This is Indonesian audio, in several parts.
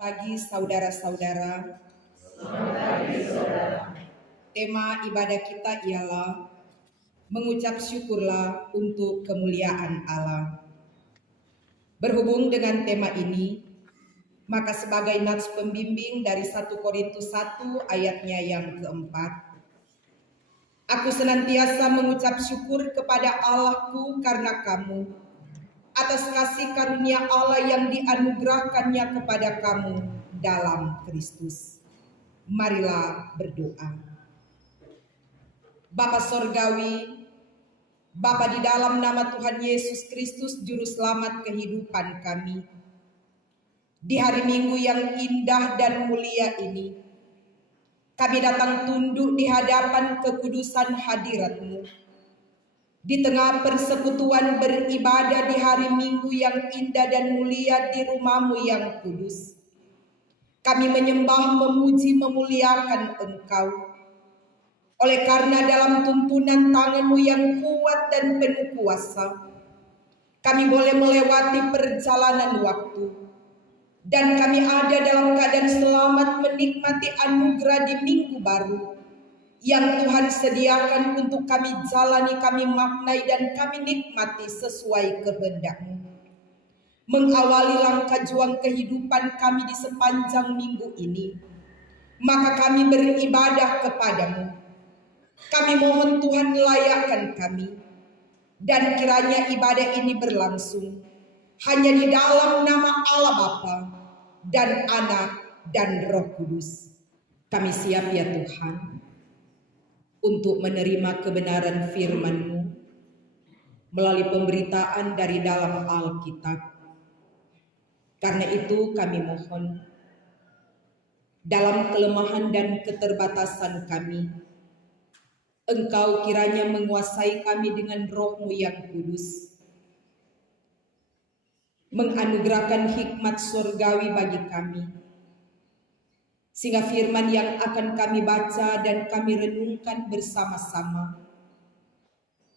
Bagi saudara-saudara, tema ibadah kita ialah mengucap syukurlah untuk kemuliaan Allah. Berhubung dengan tema ini, maka sebagai nats pembimbing dari 1 Korintus 1 ayatnya yang keempat, aku senantiasa mengucap syukur kepada Allahku karena kamu, atas kasih karunia Allah yang dianugerahkannya kepada kamu dalam Kristus. Marilah berdoa. Bapa Sorgawi, Bapa di dalam nama Tuhan Yesus Kristus, Juru Selamat kehidupan kami, di hari Minggu yang indah dan mulia ini, kami datang tunduk di hadapan kekudusan hadirat-Mu. Di tengah persekutuan beribadah di hari Minggu yang indah dan mulia di rumah-Mu yang kudus, kami menyembah, memuji, memuliakan Engkau. Oleh karena dalam tumpunan tangan-Mu yang kuat dan penuh kuasa, kami boleh melewati perjalanan waktu, dan kami ada dalam keadaan selamat menikmati anugerah di minggu baru yang Tuhan sediakan untuk kami jalani, kami maknai, dan kami nikmati sesuai kehendak-Mu. Mengawali langkah juang kehidupan kami di sepanjang minggu ini, maka kami beribadah kepadamu. Kami mohon Tuhan layakkan kami, dan kiranya ibadah ini berlangsung hanya di dalam nama Allah Bapa dan Anak dan Roh Kudus. Kami siap ya Tuhan untuk menerima kebenaran firman-Mu melalui pemberitaan dari dalam Alkitab. Karena itu kami mohon, dalam kelemahan dan keterbatasan kami, Engkau kiranya menguasai kami dengan Roh-Mu yang kudus, menganugerahkan hikmat surgawi bagi kami, sehingga firman yang akan kami baca dan kami renungkan bersama-sama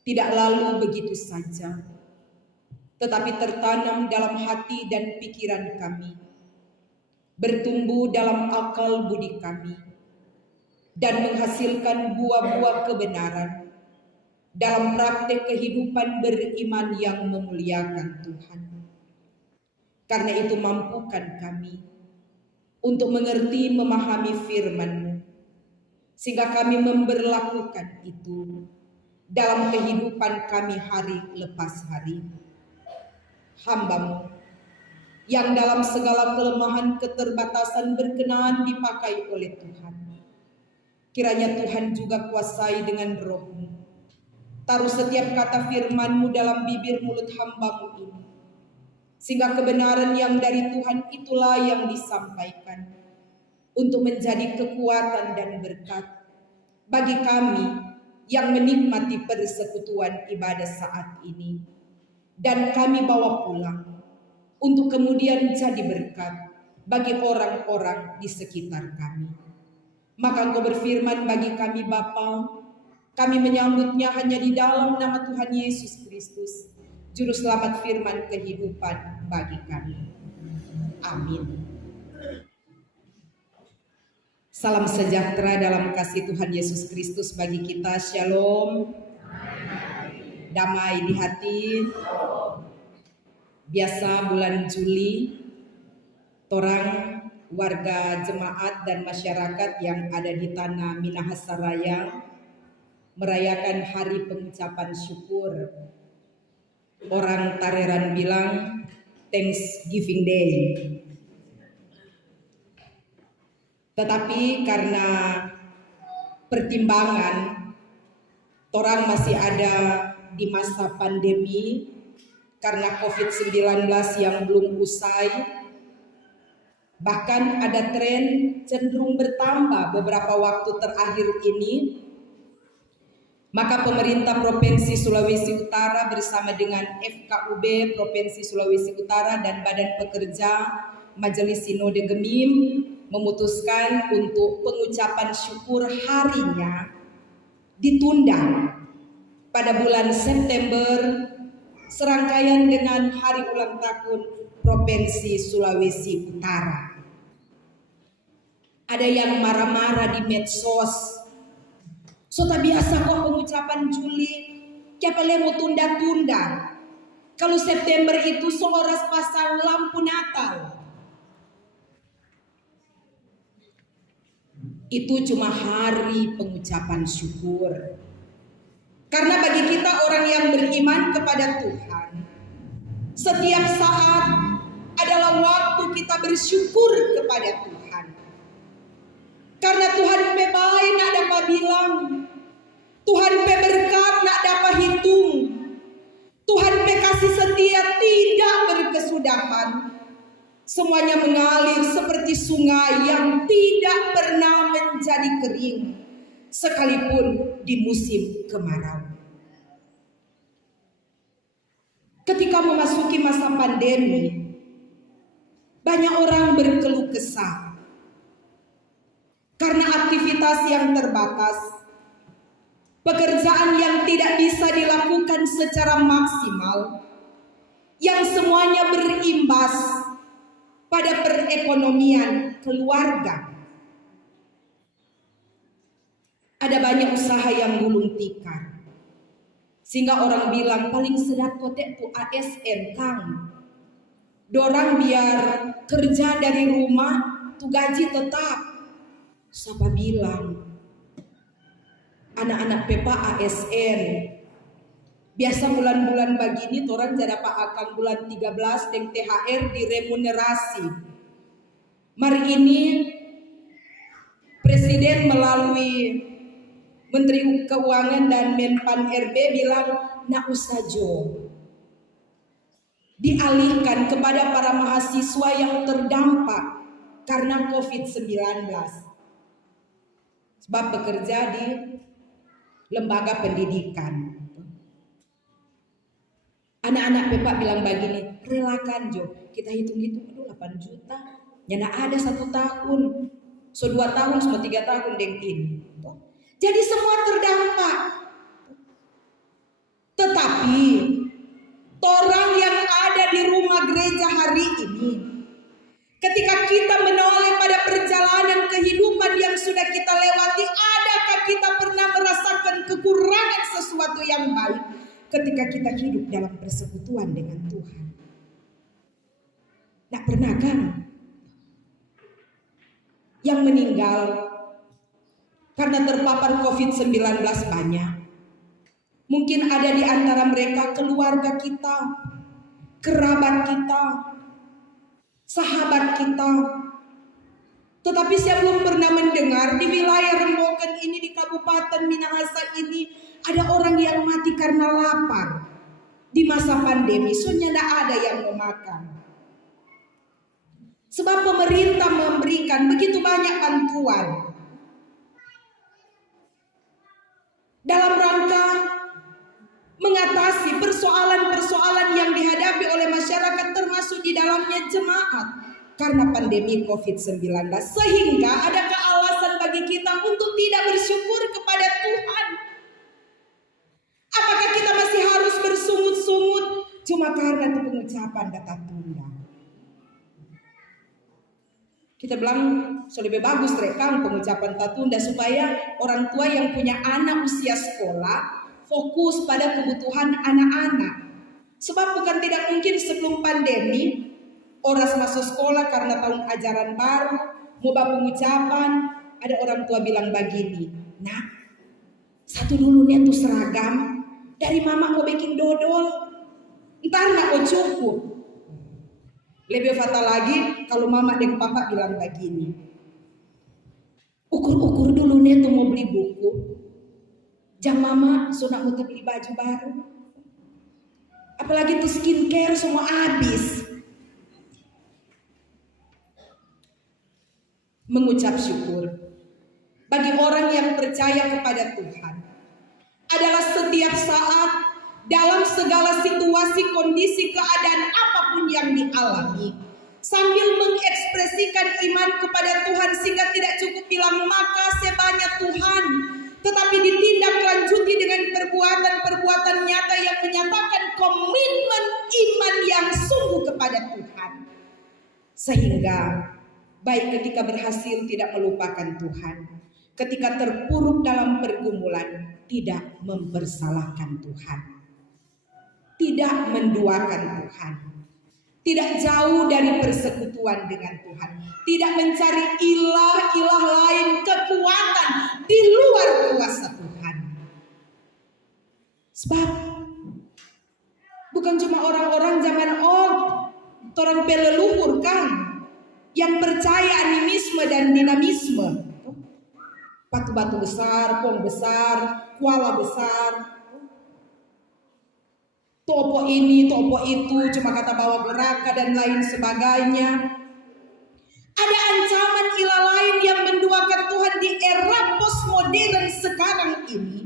tidak lalu begitu saja, tetapi tertanam dalam hati dan pikiran kami, bertumbuh dalam akal budi kami, dan menghasilkan buah-buah kebenaran dalam praktek kehidupan beriman yang memuliakan Tuhan. Karena itu mampukan kami untuk mengerti, memahami firman-Mu, sehingga kami memberlakukan itu dalam kehidupan kami hari lepas hari. Hamba-Mu yang dalam segala kelemahan keterbatasan berkenan dipakai oleh Tuhan, kiranya Tuhan juga kuasai dengan Roh-Mu. Taruh setiap kata firman-Mu dalam bibir mulut hamba-Mu ini, sehingga kebenaran yang dari Tuhan itulah yang disampaikan untuk menjadi kekuatan dan berkat bagi kami yang menikmati persekutuan ibadah saat ini, dan kami bawa pulang untuk kemudian jadi berkat bagi orang-orang di sekitar kami. Maka Engkau berfirman bagi kami Bapa, kami menyambutnya hanya di dalam nama Tuhan Yesus Kristus, Juru Selamat firman kehidupan bagi kami. Amin. Salam sejahtera dalam kasih Tuhan Yesus Kristus bagi kita. Shalom. Damai di hati. Biasa bulan Juli, torang warga jemaat dan masyarakat yang ada di tanah Minahasa Raya merayakan hari pengucapan syukur. Orang Tareran bilang Thanksgiving Day. Tetapi karena pertimbangan orang masih ada di masa pandemi karena COVID-19 yang belum usai, bahkan ada tren cenderung bertambah beberapa waktu terakhir ini, maka pemerintah Provinsi Sulawesi Utara bersama dengan FKUB Provinsi Sulawesi Utara dan Badan Pekerja Majelis Sinode Gemim memutuskan untuk pengucapan syukur harinya ditunda pada bulan September serangkaian dengan hari ulang tahun Provinsi Sulawesi Utara. Ada yang marah-marah di medsos. So tak biasa kok pengucapan Juli, siapa mau tunda-tunda. Kalau September itu seoras pasang lampu Natal. Itu cuma hari pengucapan syukur. Karena bagi kita orang yang beriman kepada Tuhan, setiap saat adalah waktu kita bersyukur kepada Tuhan. Karena Tuhan pe baik nak dapat bilang, Tuhan pe berkat nak dapat hitung, Tuhan pe kasih setia tidak berkesudahan. Semuanya mengalir seperti sungai yang tidak pernah menjadi kering, sekalipun di musim kemarau. Ketika memasuki masa pandemi, banyak orang berkeluh kesah karena aktivitas yang terbatas, pekerjaan yang tidak bisa dilakukan secara maksimal, yang semuanya berimbas pada perekonomian keluarga. Ada banyak usaha yang gulung tikar, sehingga orang bilang paling sedap kotek tu ASN Kang. Dorang biar kerja dari rumah tu gaji tetap. Siapa bilang anak-anak pepa ASN biasa bulan-bulan begini orang jadi dapat akan bulan 13 dengan THR diremunerasi. Mari ini Presiden melalui Menteri Keuangan dan Menpan RB bilang nak usajo dialihkan kepada para mahasiswa yang terdampak karena COVID-19. Sebab bekerja di lembaga pendidikan. Anak-anak Bapak bilang begini, relakan Jo, kita hitung-hitung, aduh 8 juta, ya ada 1 tahun, so 2 tahun, semua 3 tahun deng ini. Jadi semua terdampak. Tetapi, orang yang ada di rumah gereja hari ini, ketika kita menoleh pada perjalanan kehidupan yang sudah kita lewati, adakah kita pernah merasakan kekurangan sesuatu yang baik? Ketika kita hidup dalam persekutuan dengan Tuhan. Tidak pernah kan? Yang meninggal karena terpapar COVID-19 banyak. Mungkin ada di antara mereka keluarga kita, kerabat kita, sahabat kita. Tetapi saya belum pernah mendengar di wilayah Rembokan ini, di Kabupaten Minahasa ini, ada orang yang mati karena lapar di masa pandemi. Soalnya tidak ada yang memakan. Sebab pemerintah memberikan begitu banyak bantuan dalam rangka mengatasi persoalan-persoalan yang dihadapi oleh masyarakat, termasuk di dalamnya jemaat karena pandemi COVID-19. Sehingga adakah alasan bagi kita untuk tidak bersyukur kepada Tuhan? Apakah kita masih harus bersungut-sungut cuma karena itu pengucapan kata tunda? Kita bilang so lebih bagus rekam pengucapan tatunda supaya orang tua yang punya anak usia sekolah fokus pada kebutuhan anak-anak. Sebab bukan tidak mungkin sebelum pandemi orang masuk sekolah karena tahun ajaran baru mau pengucapan, ada orang tua bilang begini, nak satu dulu nih tuh seragam dari mama mau bikin dodol, ntar nak mau cukup. Lebih fatal lagi kalau mama dan papa bilang begini, ukur-ukur dulu nih tuh mau beli buku, jam mama so nak mau beli baju baru, apalagi tuh skincare semua habis. Mengucap syukur bagi orang yang percaya kepada Tuhan adalah setiap saat dalam segala situasi, kondisi, keadaan apapun yang dialami, sambil mengekspresikan iman kepada Tuhan, sehingga tidak cukup bilang makasih banyak Tuhan, tetapi ditindaklanjuti menyatakan komitmen iman yang sungguh kepada Tuhan. Sehingga baik ketika berhasil tidak melupakan Tuhan, ketika terpuruk dalam pergumulan tidak mempersalahkan Tuhan, tidak menduakan Tuhan, tidak jauh dari persekutuan dengan Tuhan, tidak mencari ilah-ilah lain, kekuatan di luar kuasa Tuhan. Sebab bukan cuma orang-orang zaman orang peleluhur kan yang percaya animisme dan dinamisme. Batu-batu besar, pom besar, kuala besar, topo ini, topo itu, cuma kata bawa neraka dan lain sebagainya. Ada ancaman ilah lain yang menduakan Tuhan di era postmodern sekarang ini.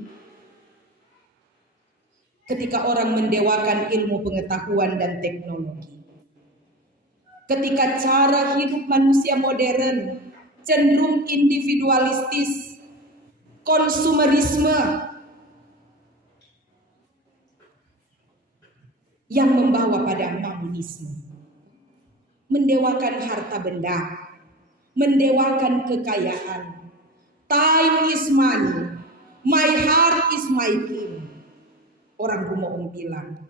Ketika orang mendewakan ilmu pengetahuan dan teknologi. Ketika cara hidup manusia modern cenderung individualistis, konsumerisme, yang membawa pada mamonisme, mendewakan harta benda, mendewakan kekayaan. Time is money, my heart is my king. Orang Rumah bilang,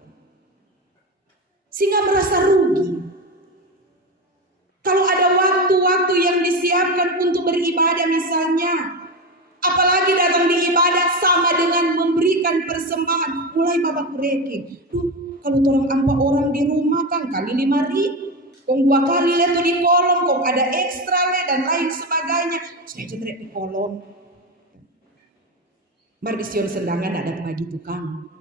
sehingga merasa rugi. Kalau ada waktu-waktu yang disiapkan untuk beribadah misalnya, apalagi datang di ibadah sama dengan memberikan persembahan, mulai babak bereke. Kalau orang ampa orang di rumah kan kali 5.000, kong 2 kali leto di kolom, kong ada ekstra le dan lain sebagainya. Saya cedera di kolom. Mardision sendangan ada bagi tukang.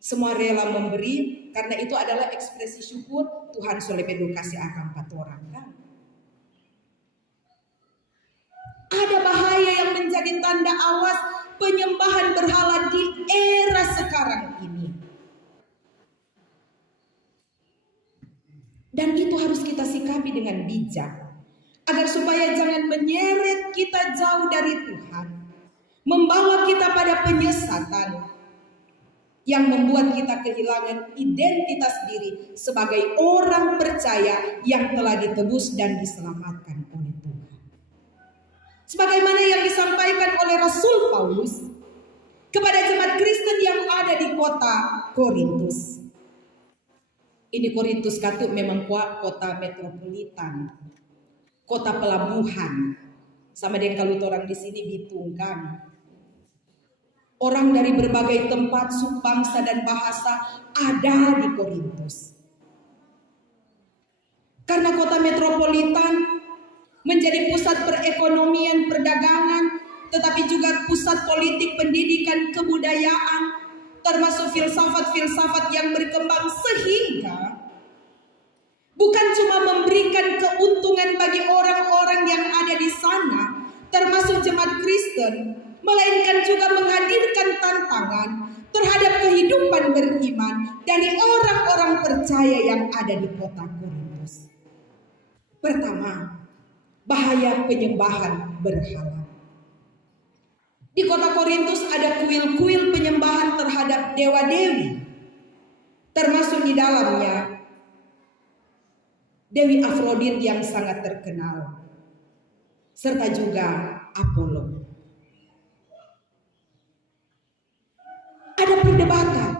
Semua rela memberi karena itu adalah ekspresi syukur Tuhan sudah edukasi akan 4 orang kan. Ada bahaya yang menjadi tanda awas penyembahan berhala di era sekarang ini. Dan itu harus kita sikapi dengan bijak agar supaya jangan menyeret kita jauh dari Tuhan, membawa kita pada penyesatan yang membuat kita kehilangan identitas diri sebagai orang percaya yang telah ditebus dan diselamatkan oleh Tuhan. Sebagaimana yang disampaikan oleh Rasul Paulus kepada jemaat Kristen yang ada di kota Korintus. Ini Korintus katut memang kota metropolitan, kota pelabuhan. Sama dengan kalau orang di sini Bitung kan. Orang dari berbagai tempat, suku bangsa dan bahasa ada di Korintus. Karena kota metropolitan menjadi pusat perekonomian, perdagangan, tetapi juga pusat politik, pendidikan, kebudayaan, termasuk filsafat-filsafat yang berkembang sehingga bukan cuma memberikan keuntungan bagi orang-orang yang ada di sana, termasuk jemaat Kristen, melainkan juga menghadirkan tantangan terhadap kehidupan beriman dari orang-orang percaya yang ada di kota Korintus. Pertama, bahaya penyembahan berhala. Di kota Korintus ada kuil-kuil penyembahan terhadap dewa-dewi, termasuk di dalamnya Dewi Afrodit yang sangat terkenal, serta juga Apollo. Ada perdebatan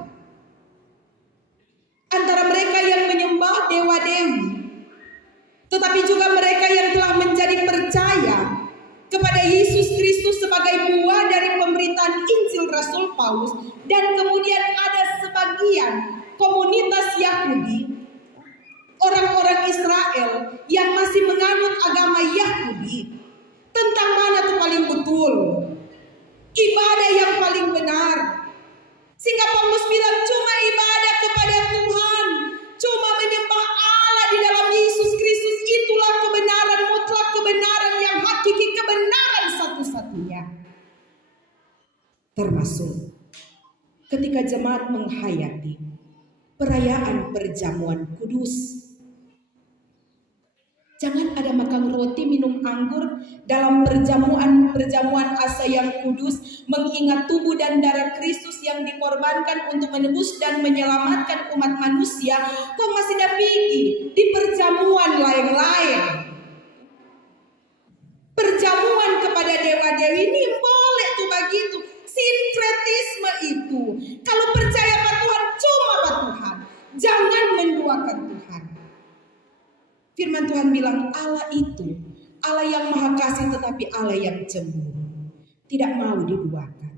antara mereka yang menyembah dewa-dewi, tetapi juga mereka yang telah menjadi percaya kepada Yesus Kristus sebagai buah dari pemberitaan Injil Rasul Paulus, dan kemudian ada sebagian komunitas Yahudi, orang-orang Israel yang masih menganut agama Yahudi, tentang mana itu paling betul, ibadah yang paling benar. Sehingga Paulus bilang cuma ibadah kepada Tuhan, cuma menyembah Allah di dalam Yesus Kristus, itulah kebenaran mutlak, kebenaran yang hakiki, kebenaran satu-satunya. Termasuk ketika jemaat menghayati perayaan perjamuan kudus. Jangan ada makan roti, minum anggur dalam perjamuan asa yang kudus, mengingat tubuh dan darah Kristus yang dikorbankan untuk menebus dan menyelamatkan umat manusia. Kok masih ada pergi di perjamuan lain-lain? Perjamuan kepada dewa-dewi ini boleh tuh begitu. Sinkretisme itu. Kalau percaya pada Tuhan, cuma pada Tuhan. Jangan menduakan Tuhan. Firman Tuhan bilang Allah itu Allah yang maha kasih, tetapi Allah yang cemburu, tidak mau diduakan.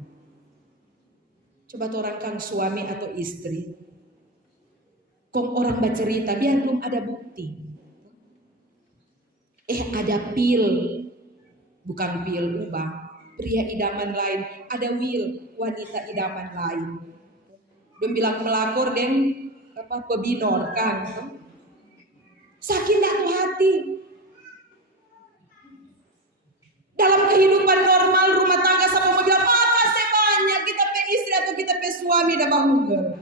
Coba orang kang suami atau istri, kong orang bercerita biar belum ada bukti. Ada pil, bukan pil ubah, pria idaman lain, ada will, wanita idaman lain. Dia bilang melakor deng pebinor kan. Sakit gak tuh hati? Dalam kehidupan normal rumah tangga sama mau bilang makasih banyak kita pe istri atau kita pe suami dah bahungger.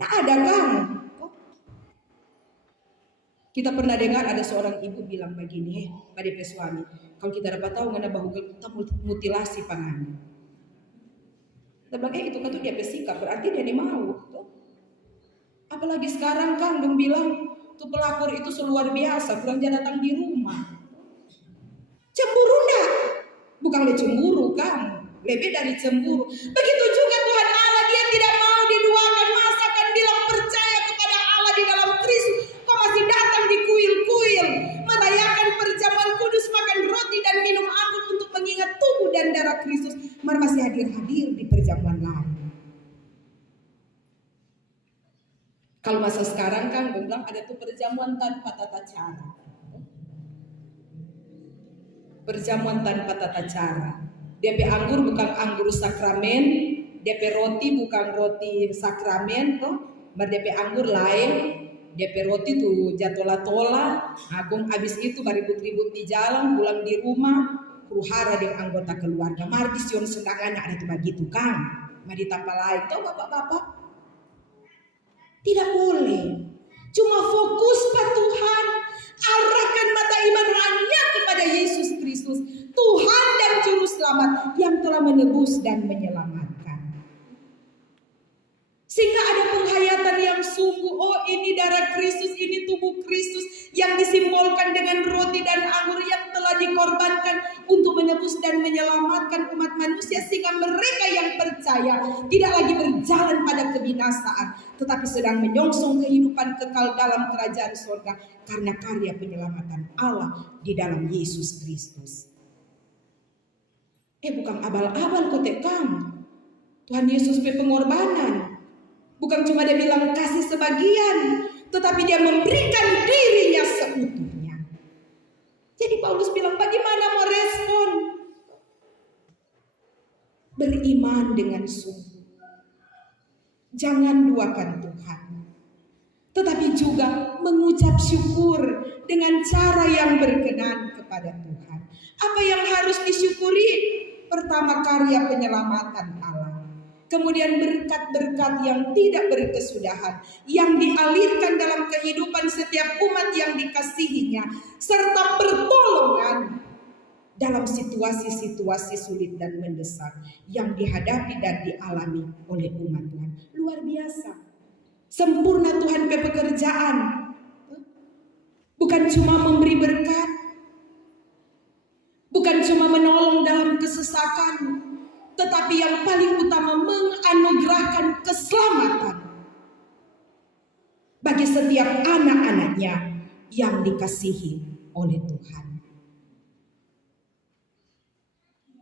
Nah ada kan? Kita pernah dengar ada seorang ibu bilang begini, pada pe suami, kalau kita dapat tahu ngana bahungger kita mutilasi pangan. Kita bilang itu kan tuh dia pe sikap, berarti dia mau. Apalagi sekarang kan dong bilang tuh pelakor itu seluar biasa, kurang dia datang di rumah. Cemburu enggak? Bukan dia cemburu kan, lebih dari cemburu. Begitu juga Tuhan Allah, dia tidak mau diduakan. Masakan bilang percaya kepada Allah di dalam Kristus, kok masih datang di kuil-kuil, merayakan perjamuan kudus, makan roti dan minum anggur untuk mengingat tubuh dan darah Kristus, masih hadir-hadir di perjamuan lain. Kalau masa sekarang kan bilang ada tuh perjamuan tanpa tata cara. Perjamuan tanpa tata cara. DP anggur bukan anggur sakramen, DP roti bukan roti sakramen toh, DP anggur lain, DP roti tuh jatola-tola, agung abis itu beribut-ribut di jalan, pulang di rumah, huru-hara dengan anggota keluarga. Mari sion sendangan ada tuh begitu kan. Mari tanpa lain toh bapak-bapak. Tidak boleh. Cuma fokus pada Tuhan. Arahkan mata iman hanya kepada Yesus Kristus, Tuhan dan Juru Selamat yang telah menebus dan menyelamatkan. Sehingga ada penghayatan yang sungguh, oh ini darah Kristus, ini tubuh Kristus yang disimbolkan dengan roti dan anggur yang telah dikorbankan untuk menebus dan menyelamatkan umat manusia, sehingga mereka yang percaya tidak lagi berjalan pada kebinasaan, tetapi sedang menyongsong kehidupan kekal dalam kerajaan surga karena karya penyelamatan Allah di dalam Yesus Kristus. Bukan abal-abal kotek kamu. Tuhan Yesus pengorbanan. Bukan cuma dia bilang kasih sebagian, tetapi dia memberikan dirinya seutuhnya. Jadi Paulus bilang bagaimana mau respon? Beriman dengan sungguh. Jangan duakan Tuhan, tetapi juga mengucap syukur dengan cara yang berkenan kepada Tuhan. Apa yang harus disyukuri? Pertama, karya penyelamatan Allah. Kemudian berkat-berkat yang tidak berkesudahan yang dialirkan dalam kehidupan setiap umat yang dikasihinya, serta pertolongan dalam situasi-situasi sulit dan mendesak yang dihadapi dan dialami oleh umat Tuhan. Luar biasa. Sempurna Tuhan pekerjaan. Bukan cuma memberi berkat, bukan cuma menolong dalam kesesakan, tetapi yang paling utama menganugerahkan keselamatan bagi setiap anak-anaknya yang dikasihi oleh Tuhan.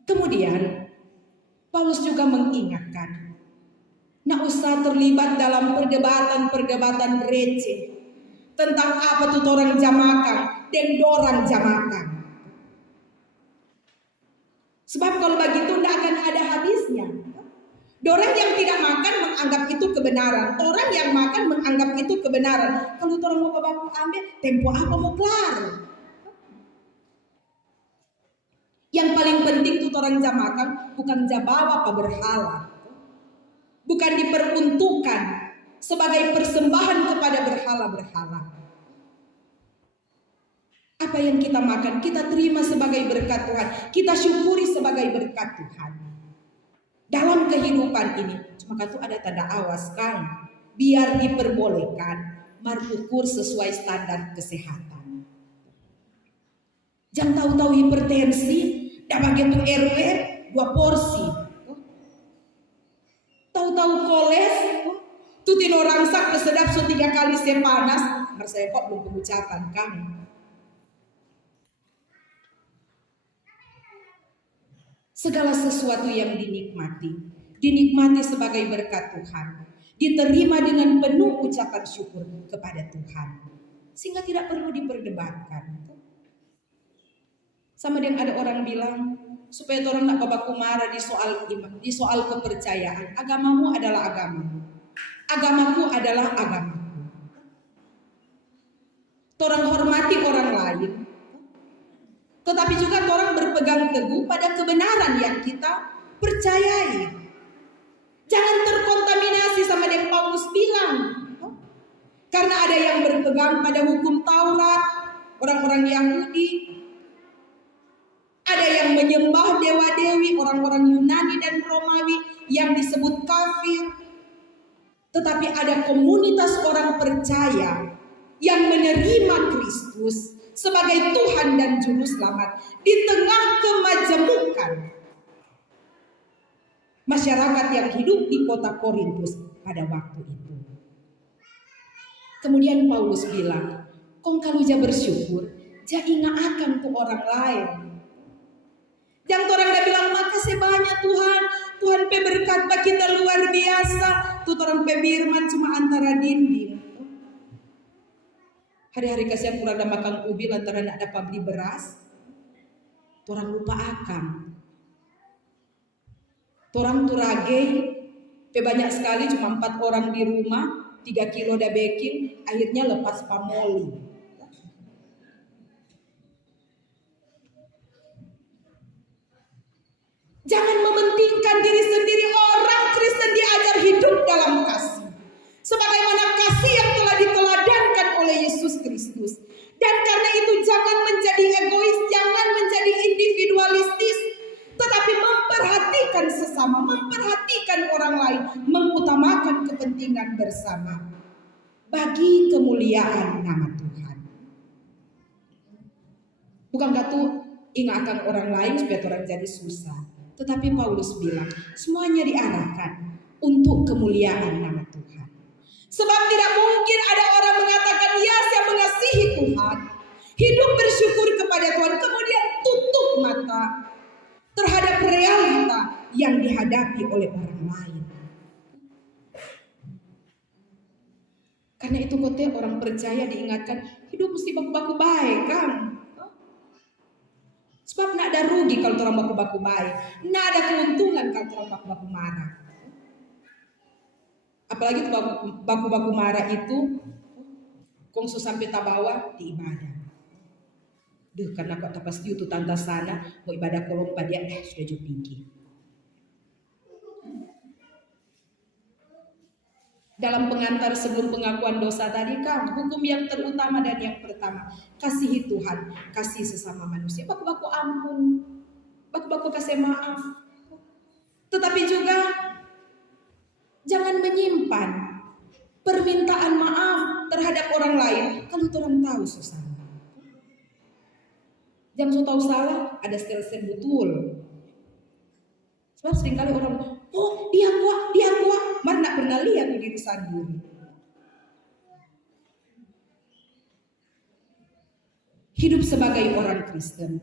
Kemudian Paulus juga mengingatkan, nak usah terlibat dalam perdebatan-perdebatan receh tentang apa tuh orang jamakan dan dorang jamakan. Sebab kalau begitu tidak akan ada habisnya. Orang yang tidak makan menganggap itu kebenaran, orang yang makan menganggap itu kebenaran. Kalau orang mau baku ambil, tempo apa mau kelar? Yang paling penting tuh orang jamakan bukan jabawa apa berhala, bukan diperuntukkan sebagai persembahan kepada berhala-berhala. Apa yang kita makan, kita terima sebagai berkat Tuhan. Kita syukuri sebagai berkat Tuhan. Dalam kehidupan ini, maka itu ada tanda awas kan. Biar diperbolehkan, mari ukur sesuai standar kesehatan. Jangan tahu-tahu hipertensi, dah begitu RW 2 porsi. Tahu-tahu koles, tutin orang sak kesedap so 3 kali saya panas. Saya kok belum pengucapan kan. Segala sesuatu yang dinikmati sebagai berkat Tuhan, diterima dengan penuh ucapan syukur kepada Tuhan, sehingga tidak perlu diperdebatkan. Sama dengan ada orang bilang supaya orang nak babaku marah di soal iman, di soal kepercayaan. Agamamu adalah agamamu, agamaku adalah agamaku. Orang hormati orang lain, tetapi juga orang berpegang teguh pada kebenaran yang kita percayai. Jangan terkontaminasi sama yang Paulus bilang. Karena ada yang berpegang pada hukum Taurat, orang-orang Yahudi. Ada yang menyembah dewa-dewi, orang-orang Yunani dan Romawi yang disebut kafir. Tetapi ada komunitas orang percaya yang menerima Kristus sebagai Tuhan dan Juru Selamat di tengah kemajemukan masyarakat yang hidup di kota Korintus pada waktu itu. Kemudian Paulus bilang, kong kalau ja bersyukur, ja ingat akan tuh orang lain. Jangan orang dah bilang, makasih banyak Tuhan, Tuhan pe berkat kita luar biasa. Tuh orang pe firman cuma antara dinding. Hari-hari kasihan kurang ada makan ubi lantaran nak dapat beli beras. Orang lupa akam. Orang turage, pe banyak sekali cuma 4 orang di rumah, 3 kilo dah baking, akhirnya lepas pamoli. Jangan mementingkan diri sendiri. Orang Kristen diajar hidup dalam kasih, sebagaimana kasih yang telah diteladankan oleh Yesus Kristus. Dan karena itu jangan menjadi egois, jangan menjadi individualistis, tetapi memperhatikan sesama, memperhatikan orang lain, mengutamakan kepentingan bersama bagi kemuliaan nama Tuhan. Bukankah tuh ingatkan orang lain supaya orang jadi susah? Tetapi Paulus bilang, semuanya diarahkan untuk kemuliaan nama Tuhan. Sebab tidak mungkin ada orang mengatakan, ya saya mengasihi Tuhan, hidup bersyukur kepada Tuhan, kemudian tutup mata terhadap realita yang dihadapi oleh orang lain. Karena itu kote orang percaya diingatkan, hidup mesti baku-baku baik kan. Sebab nak ada rugi kalau orang baku-baku baik, nak ada keuntungan kalau orang baku-baku marah. Apalagi baku-baku marah itu kongsu sampai tabawa di ibadah. Duh, karena kok tak pasti itu tanta sana mau ibadah kolom pada sudah jauh tinggi. Dalam pengantar sebelum pengakuan dosa tadi kan, hukum yang terutama dan yang pertama, kasihi Tuhan, kasih sesama manusia. Baku-baku ampun, baku-baku kasih maaf. Tetapi juga jangan menyimpan permintaan maaf terhadap orang lain kalau orang tahu susah. Jangan so tahu salah, ada sel-sel betul. Sebab seringkali orang, oh dia kuat, mana nak pernah lihat diri sendiri. Hidup sebagai orang Kristen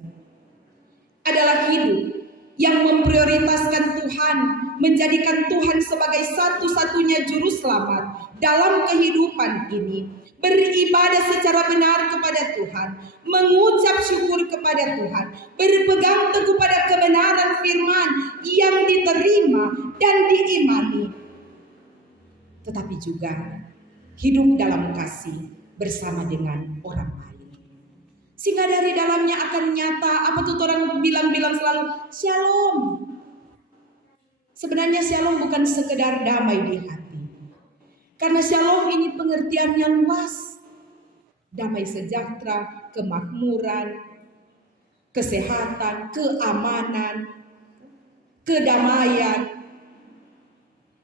adalah hidup yang memprioritaskan Tuhan, menjadikan Tuhan sebagai satu-satunya juru selamat dalam kehidupan ini. Beribadah secara benar kepada Tuhan, mengucap syukur kepada Tuhan, berpegang teguh pada kebenaran firman yang diterima dan diimani. Tetapi juga hidup dalam kasih bersama dengan orang lain. Sehingga dari dalamnya akan nyata, apa tuh orang bilang selalu, shalom. Sebenarnya shalom bukan sekedar damai di hati. Karena shalom ini pengertiannya luas. damai sejahtera, kemakmuran, kesehatan, keamanan, kedamaian.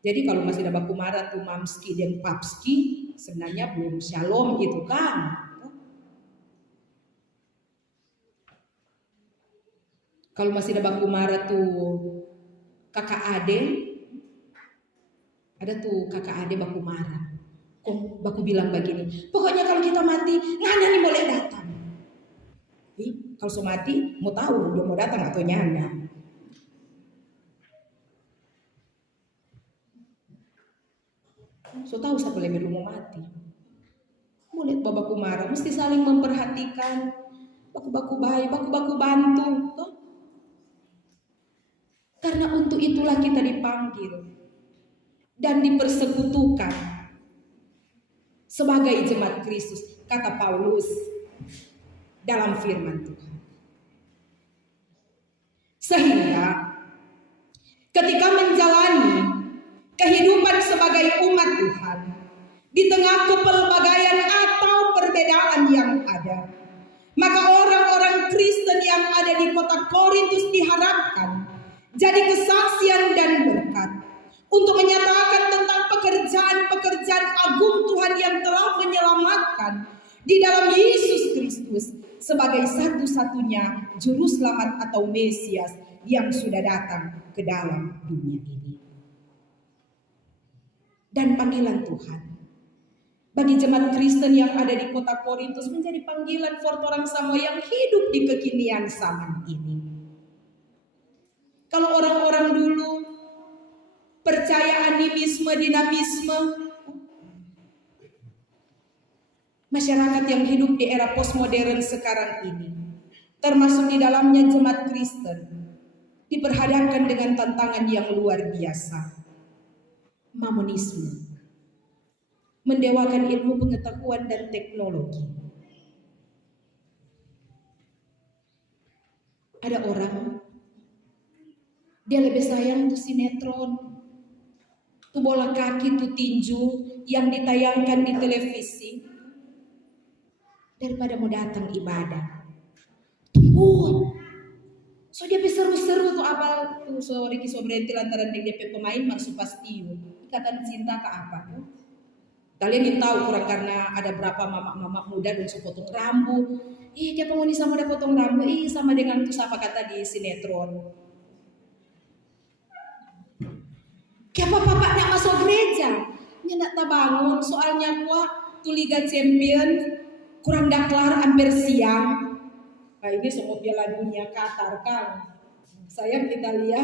Jadi kalau masih ada baku marah tuh mamski dan papski, sebenarnya belum shalom gitu kan. Kalau masih ada baku marah tuh kakak ade, ada tuh kakak ade baku marah. Kok baku bilang begini, pokoknya kalau kita mati, Ngana nih boleh datang. Kalau so mati, mau tahu dia mau datang atau nyanda. So tahu siapa lebih dulu mau mati. Mau lihat babaku marah, mesti saling memperhatikan. Baku-baku baik, baku-baku bantu. Toh? Karena untuk itulah kita dipanggil dan dipersekutukan sebagai jemaat Kristus, kata Paulus dalam firman Tuhan. Sehingga ketika menjalani kehidupan sebagai umat Tuhan di tengah kepelbagaian atau perbedaan yang ada, maka orang-orang Kristen yang ada di kota Korintus diharapkan jadi kesaksian dan berkat untuk menyatakan tentang pekerjaan-pekerjaan agung Tuhan yang telah menyelamatkan di dalam Yesus Kristus sebagai satu-satunya juru selamat atau Mesias yang sudah datang ke dalam dunia ini. Dan panggilan Tuhan bagi jemaat Kristen yang ada di kota Korintus menjadi panggilan for orang semua yang hidup di kekinian zaman ini. Kalau orang-orang dulu percaya animisme, dinamisme, masyarakat yang hidup di era postmodern sekarang ini, termasuk di dalamnya jemaat Kristen, diperhadapkan dengan tantangan yang luar biasa. Mamonisme, mendewakan ilmu pengetahuan dan teknologi. Ada orang, dia lebih sayang tuh sinetron, tuh bola kaki, tuh tinju yang ditayangkan di televisi daripada mau datang ibadah. Tunggu, so dia seru-seru tuh apa tuh so Ricky Sobrenti lantaran DP pemain masuk pasti ikatan cinta ke apa tuh. Kalian tahu kurang karena ada berapa mama muda dan so potong rambut. Dia penghuni sama ada potong rambut, sama dengan tuh apa kata di sinetron. Kenapa papa nak masuk gereja? Nyak tak bangun, soalnya gua tuh Liga Champion kurang daklar hampir siang. Nah ini semua Piala Dunia Qatar kan. Saya Italia,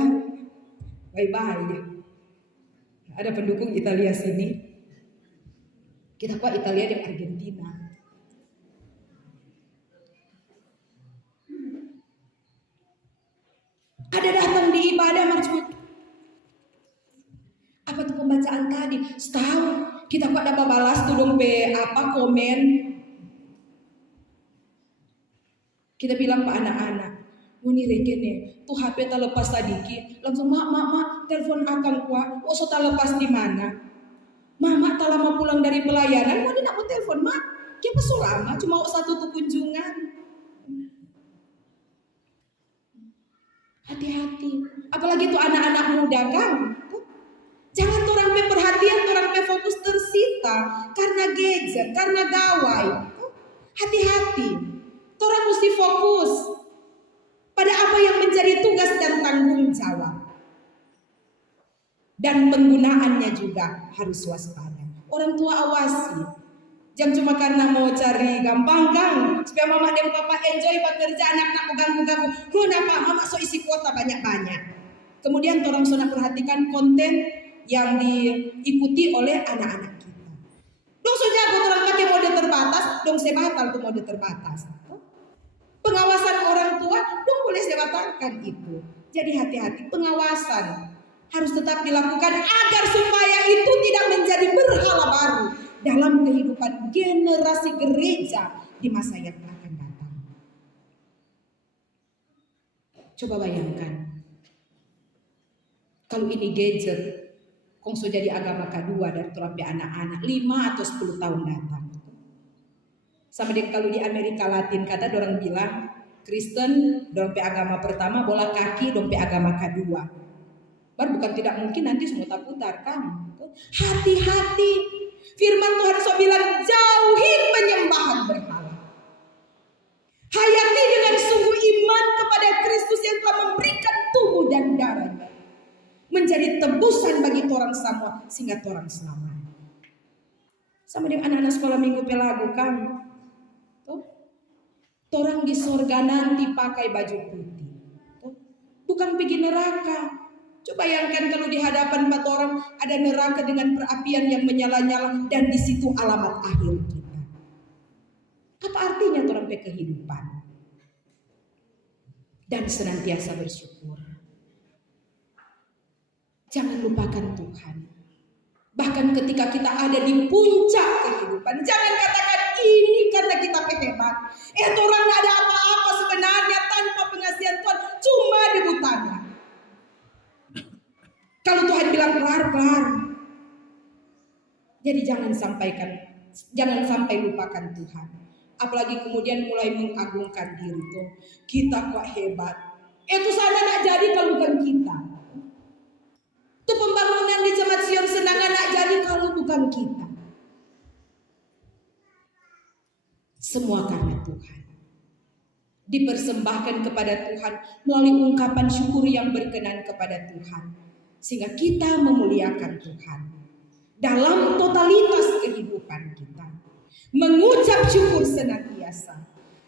bye-bye. Ada pendukung Italia sini. Kita kok Italia dan Argentina. Ada datang di ibadah macam apa tuh pembacaan tadi? Setahun kita kok dapat balas tuh dong komen. Kita bilang ke anak-anak, muni rekene, tuh HP tak lepas tadiki, langsung mak, telepon akang kuat, so tak lepas di mana? Mama tak lama pulang dari pelayanan, mau nak mau telepon mak, kenapa so lama? Cuma satu tuh kunjungan. Hati-hati, apalagi tuh anak-anak muda kan? Jangan orang perhatian, orang fokus tersita karena gadget, karena gawai. Hati-hati. Orang mesti fokus pada apa yang menjadi tugas dan tanggung jawab. Dan penggunaannya juga harus waspada. Orang tua awasi. Jangan cuma karena mau cari gampang kan, supaya mama dan papa enjoy bekerja, anak-anak mau ganggu-ganggu. Kenapa mama so isi kuota banyak-banyak. Kemudian orang sudah perhatikan konten yang diikuti oleh anak-anak kita. Dong so jago orang pakai mode terbatas, dong sebatal tuh mode terbatas. Pengawasan orang tua dong boleh sebatalkan itu. Jadi hati-hati, pengawasan harus tetap dilakukan agar supaya itu tidak menjadi berhala baru dalam kehidupan generasi gereja di masa yang akan datang. Coba bayangkan, kalau ini gadget, kongso jadi agama kedua dari terapi anak-anak 5 atau 10 tahun datang. Sama dengan kalau di Amerika Latin kata orang bilang Kristen dompe agama pertama, bola kaki dompe agama kedua. Baru bukan tidak mungkin nanti semua tak putar kan. Hati-hati. Firman Tuhan so bilang jauhi penyembahan berhala. Hayati dengan sungguh iman kepada Kristus yang telah memberikan tubuh dan darahnya. Menjadi tebusan bagi orang semua sehingga orang selamat. Sama dengan anak-anak sekolah minggu pelagu kan. Orang di sorga nanti pakai baju putih. Bukan pergi neraka. Coba bayangkan kalau di hadapan 4 orang ada neraka dengan perapian yang menyala-nyala dan di situ alamat akhir kita. Apa artinya orang kehidupan? Dan senantiasa bersyukur. Jangan lupakan Tuhan. Bahkan ketika kita ada di puncak kehidupan, jangan katakan ini karena kita hebat. Orang gak ada apa-apa sebenarnya tanpa pengasihan Tuhan, cuma dibutanya. Kalau Tuhan bilang kelar. Jadi jangan sampai lupakan Tuhan. Apalagi kemudian mulai mengagungkan diri tuh. Kita kok hebat. Itu sana nak jadi kalau bukan kita. Itu pembangunan di Jemaat Sion Senangan nak jadi kalau bukan kita. Semua karena Tuhan. Dipersembahkan kepada Tuhan melalui ungkapan syukur yang berkenan kepada Tuhan. Sehingga kita memuliakan Tuhan. Dalam totalitas kehidupan kita. Mengucap syukur senantiasa.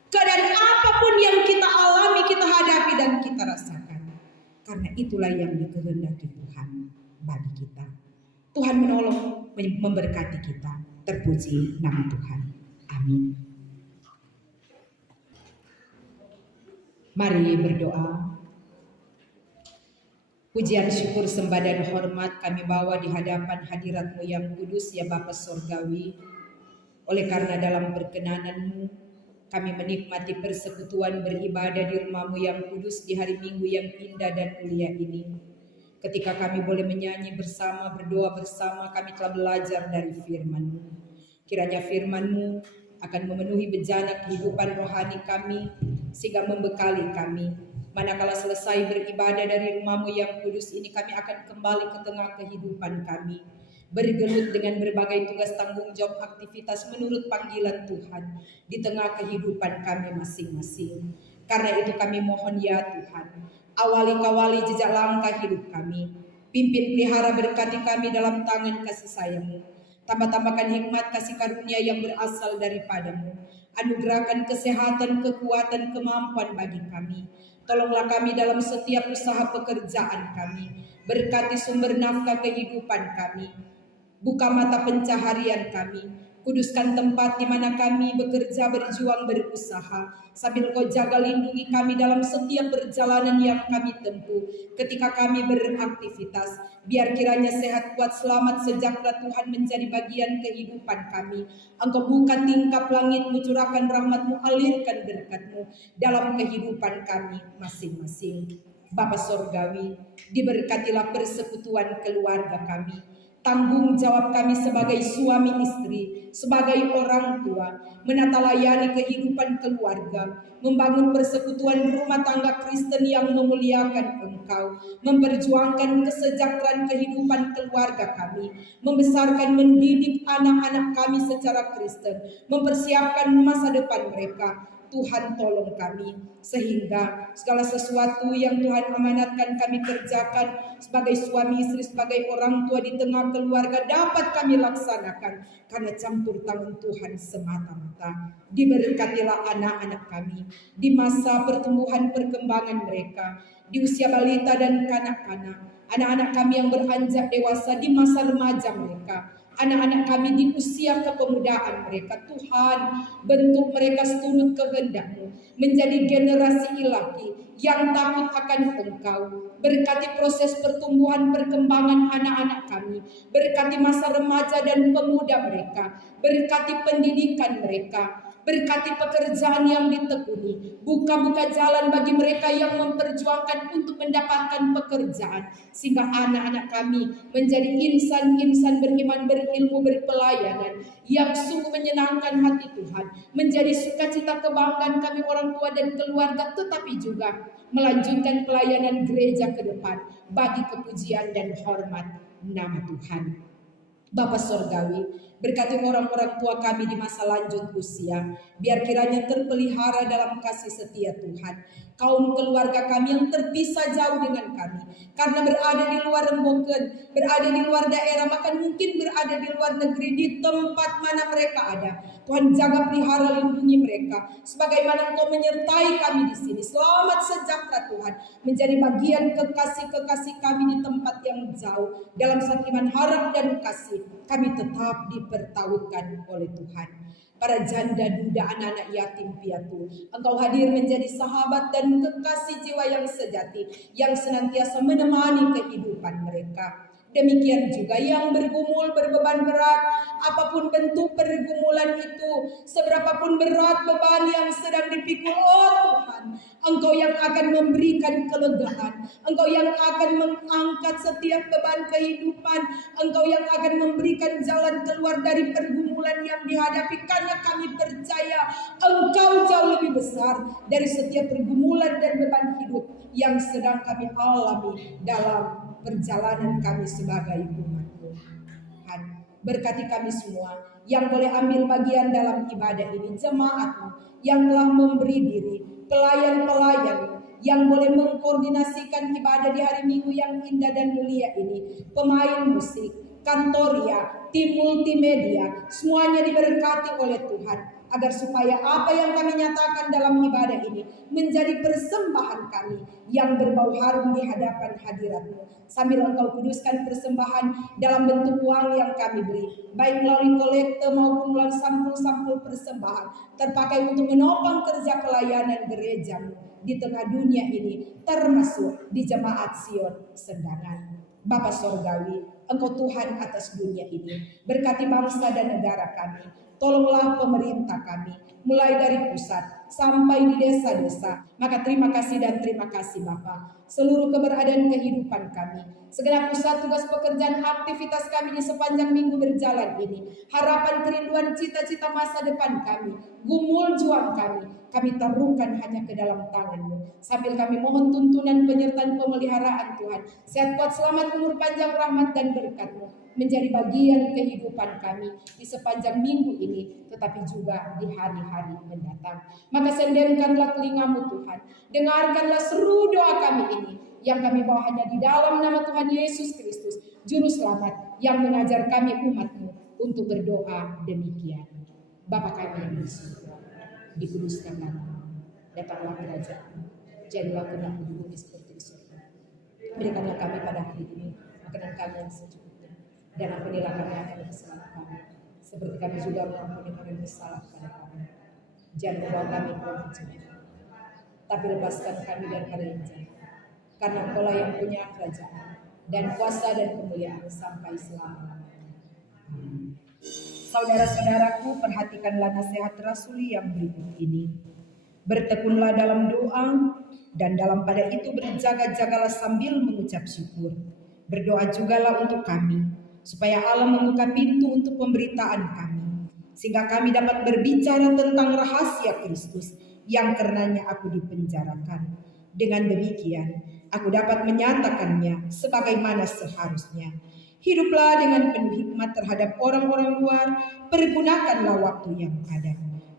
Keadaan apapun yang kita alami, kita hadapi dan kita rasakan. Karena itulah yang dikehendaki Tuhan bagi kita. Tuhan menolong, memberkati kita. Terpuji nama Tuhan. Amin. Mari berdoa. Pujian syukur sembah dan hormat kami bawa di hadapan hadirat-Mu yang kudus ya Bapa Sorgawi. Oleh karena dalam perkenanan-Mu kami menikmati persekutuan beribadah di rumah-Mu yang kudus di hari Minggu yang indah dan mulia ini. Ketika kami boleh menyanyi bersama, berdoa bersama, kami telah belajar dari firman-Mu. Kiranya firman-Mu akan memenuhi bejana kehidupan rohani kami sehingga membekali kami. Manakala selesai beribadah dari rumah-Mu yang kudus ini, kami akan kembali ke tengah kehidupan kami. Bergelut dengan berbagai tugas tanggung jawab aktivitas menurut panggilan Tuhan di tengah kehidupan kami masing-masing. Karena itu kami mohon ya Tuhan, awali-kawali jejak langkah hidup kami. Pimpin pelihara berkati kami dalam tangan kasih sayang-Mu. Tambah-tambahkan hikmat kasih karunia yang berasal daripada-Mu. Anugerahkan kesehatan, kekuatan, kemampuan bagi kami. Tolonglah kami dalam setiap usaha pekerjaan kami. Berkati sumber nafkah kehidupan kami. Buka mata pencaharian kami. Kuduskan tempat di mana kami bekerja, berjuang, berusaha. Sambil Kau jaga lindungi kami dalam setiap perjalanan yang kami tempuh. Ketika kami beraktivitas, biar kiranya sehat, kuat, selamat, sejahtera Tuhan menjadi bagian kehidupan kami. Engkau buka tingkap langit-Mu, curahkan rahmat-Mu, alirkan berkat-Mu dalam kehidupan kami masing-masing. Bapa Sorgawi, diberkatilah persekutuan keluarga kami. Tanggung jawab kami sebagai suami istri, sebagai orang tua, menata layani kehidupan keluarga, membangun persekutuan rumah tangga Kristen yang memuliakan Engkau, memperjuangkan kesejahteraan kehidupan keluarga kami, membesarkan mendidik anak-anak kami secara Kristen, mempersiapkan masa depan mereka. Tuhan tolong kami sehingga segala sesuatu yang Tuhan amanatkan kami kerjakan sebagai suami istri, sebagai orang tua di tengah keluarga dapat kami laksanakan karena campur tangan Tuhan semata-mata. Diberkatilah anak-anak kami di masa pertumbuhan perkembangan mereka, di usia balita dan kanak-kanak, anak-anak kami yang beranjak dewasa di masa remaja mereka, anak-anak kami di usia kepemudaan mereka. Tuhan, bentuk mereka seturut kehendak-Mu menjadi generasi ilahi yang takut akan Engkau. Berkati proses pertumbuhan perkembangan anak-anak kami. Berkati masa remaja dan pemuda mereka. Berkati pendidikan mereka. Berkati pekerjaan yang ditekuni. Buka-buka jalan bagi mereka yang memperjuangkan untuk mendapatkan pekerjaan. Sehingga anak-anak kami menjadi insan-insan beriman, berilmu, berpelayanan. Yang sungguh menyenangkan hati Tuhan. Menjadi sukacita kebanggaan kami orang tua dan keluarga. Tetapi juga melanjutkan pelayanan gereja ke depan. Bagi kepujian dan hormat nama Tuhan. Bapa Sorgawi, berkati orang-orang tua kami di masa lanjut usia, biar kiranya terpelihara dalam kasih setia Tuhan. Kaum keluarga kami yang terpisah jauh dengan kami, karena berada di luar Remboken, berada di luar daerah, bahkan mungkin berada di luar negeri, di tempat mana mereka ada. Tuhan jaga, pelihara, lindungi mereka, sebagaimana Engkau menyertai kami di sini. Selamat sejahtera Tuhan, menjadi bagian kekasih-kekasih kami di tempat yang jauh. Dalam satu iman, harap dan kasih, kami tetap dipertautkan oleh Tuhan. Para janda, duda, anak-anak yatim piatu, Engkau hadir menjadi sahabat dan kekasih jiwa yang sejati, yang senantiasa menemani kehidupan mereka. Demikian juga yang bergumul, berbeban berat, apapun bentuk pergumulan itu, seberapapun berat beban yang sedang dipikul, oh Tuhan, Engkau yang akan memberikan kelegaan, Engkau yang akan mengangkat setiap beban kehidupan, Engkau yang akan memberikan jalan keluar dari pergumulan yang dihadapi, karena kami percaya Engkau jauh lebih besar dari setiap pergumulan dan beban hidup yang sedang kami alami dalam perjalanan kami sebagai umat-Mu. Tuhan, berkati kami semua yang boleh ambil bagian dalam ibadah ini, jemaat-Mu yang telah memberi diri, pelayan-pelayan yang boleh mengkoordinasikan ibadah di hari Minggu yang indah dan mulia ini, pemain musik, kantoria, tim multimedia, semuanya diberkati oleh Tuhan, agar supaya apa yang kami nyatakan dalam ibadah ini menjadi persembahan kami yang berbau harum di hadapan hadirat-Mu. Sambil Engkau kuduskan persembahan dalam bentuk uang yang kami beri, baik melalui kolekte maupun melalui sampul-sampul persembahan, terpakai untuk menopang kerja pelayanan gereja-Mu di tengah dunia ini, termasuk di Jemaat Sion Sendangan. Bapa Sorgawi, Engkau Tuhan atas dunia ini. Berkati bangsa dan negara kami. Tolonglah pemerintah kami, mulai dari pusat sampai di desa-desa. Maka terima kasih dan terima kasih Bapa. Seluruh keberadaan kehidupan kami, segenap usaha, tugas, pekerjaan, aktivitas kami di sepanjang minggu berjalan ini, harapan, kerinduan, cita-cita masa depan kami, gumul juang kami taruhkan hanya ke dalam tangan-Mu. Sambil kami mohon tuntunan, penyertaan, pemeliharaan Tuhan, sehat, kuat, selamat, umur panjang, rahmat dan berkat-Mu menjadi bagian kehidupan kami di sepanjang minggu ini, tetapi juga di hari-hari mendatang. Maka sendenkanlah telinga-Mu Tuhan, dengarkanlah seru doa kami ini, yang kami bawa hanya di dalam nama Tuhan Yesus Kristus, Juru Selamat, yang mengajar kami umat-Mu untuk berdoa demikian. Bapa kami yang di surga, dikuduskan nama-Mu, datanglah kerajaan-Mu, jadilah kehendak-Mu di bumi seperti di surga. Berikanlah kami pada hari ini makanan kami yang secukupnya, dan ampunilah kami akan kesalahan kami, seperti kami juga mengampuni orang yang bersalah kepada kami. Jangan membawa kami ke dalam pencobaan, tapi lepaskan kami daripada yang jahat, karena Engkaulah yang punya kerajaan dan kuasa dan kemuliaan sampai selama-lamanya. Saudara-saudaraku, perhatikanlah nasihat rasuli yang berikut ini. Bertekunlah dalam doa, dan dalam pada itu berjaga-jagalah sambil mengucap syukur. Berdoa jugalah untuk kami, supaya Allah membuka pintu untuk pemberitaan kami, sehingga kami dapat berbicara tentang rahasia Kristus yang karenanya aku dipenjarakan. Dengan demikian, aku dapat menyatakannya sebagaimana seharusnya. Hiduplah dengan penuh hikmat terhadap orang-orang luar, pergunakanlah waktu yang ada.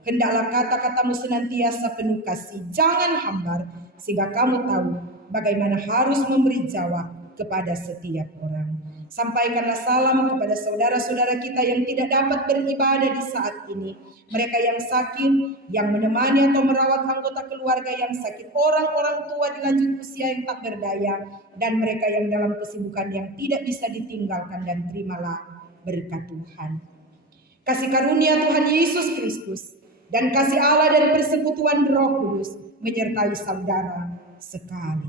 Hendaklah kata-katamu senantiasa penuh kasih, jangan hambar, sehingga kamu tahu bagaimana harus memberi jawab kepada setiap orang. Sampaikanlah salam kepada saudara-saudara kita yang tidak dapat beribadah di saat ini. Mereka yang sakit, yang menemani atau merawat anggota keluarga yang sakit, orang-orang tua di lanjut usia yang tak berdaya, dan mereka yang dalam kesibukan yang tidak bisa ditinggalkan, dan terimalah berkat Tuhan. Kasih karunia Tuhan Yesus Kristus dan kasih Allah dan persekutuan Roh Kudus menyertai saudara sekalian.